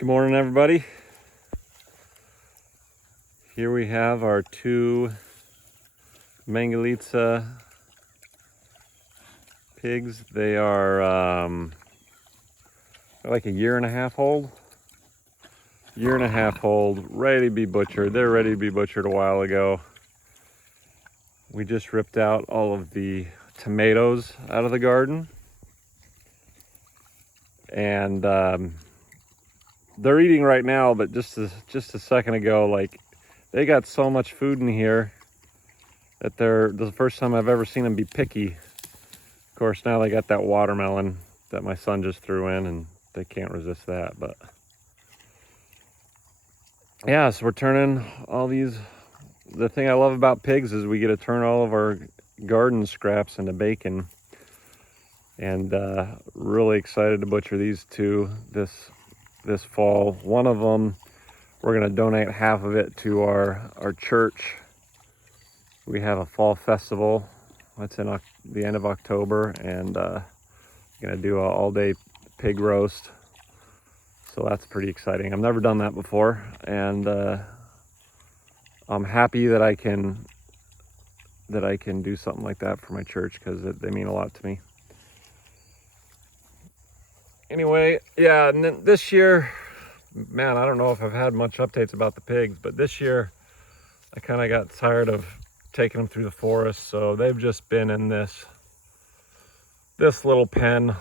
Good morning, everybody. Here we have our two Mangalitsa pigs. They are like a year and a half old. Ready to be butchered. They're ready to be butchered a while ago. We just ripped out all of the tomatoes out of the garden. And they're eating right now, but just a second ago, like, they got so much food in here that this is the first time I've ever seen them be picky. Of course, now they got that watermelon that my son just threw in, and they can't resist that. But yeah, so we're turning all these. The thing I love about pigs is we get to turn all of our garden scraps into bacon. And really excited to butcher these two this fall. One of them, we're going to donate half of it to our church. We have a fall festival. It's in the end of October, and going to do an all-day pig roast. So that's pretty exciting. I've never done that before, and I'm happy that I can do something like that for my church, because they mean a lot to me. Anyway, yeah, and then this year, man, I don't know if I've had much updates about the pigs, but this year I kind of got tired of taking them through the forest, so they've just been in this little pen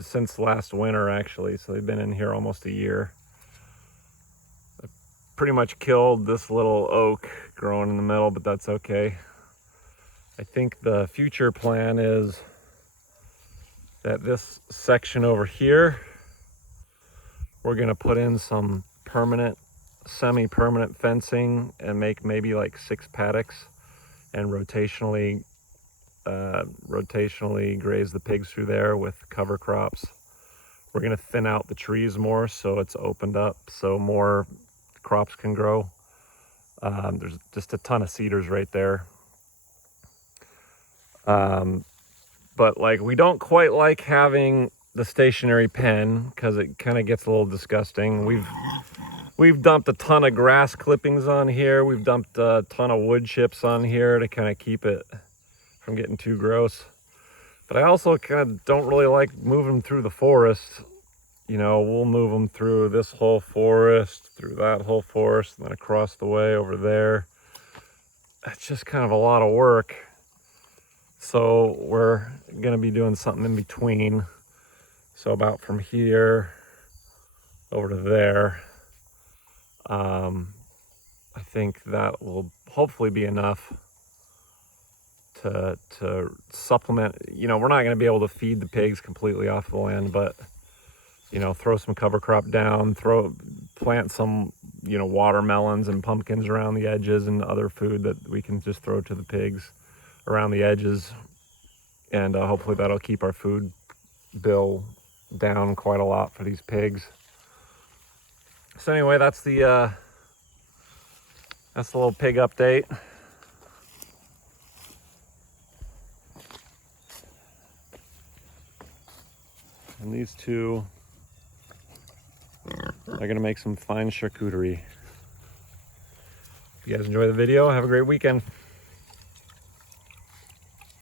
since last winter, actually. So they've been in here almost a year. I pretty much killed this little oak growing in the middle, but that's okay. I think the future plan is that this section over here, we're gonna put in some semi-permanent fencing and make maybe like 6 paddocks, and rotationally graze the pigs through there with cover crops. We're gonna thin out the trees more so it's opened up so more crops can grow. There's just a ton of cedars right there. But like, we don't quite like having the stationary pen because it kind of gets a little disgusting. We've dumped a ton of grass clippings on here. We've dumped a ton of wood chips on here to kind of keep it from getting too gross. But I also kind of don't really like moving through the forest. You know, we'll move them through this whole forest, through that whole forest, and then across the way over there. It's just kind of a lot of work. So we're gonna be doing something in between. So about from here over to there. I think that will hopefully be enough to supplement. You know, we're not gonna be able to feed the pigs completely off the land, but you know, throw some cover crop down, plant some, you know, watermelons and pumpkins around the edges, and other food that we can just throw to the pigs around the edges. And hopefully that'll keep our food bill down quite a lot for these pigs. So anyway, that's the little pig update. And these two are gonna make some fine charcuterie. If you guys enjoy the video, have a great weekend.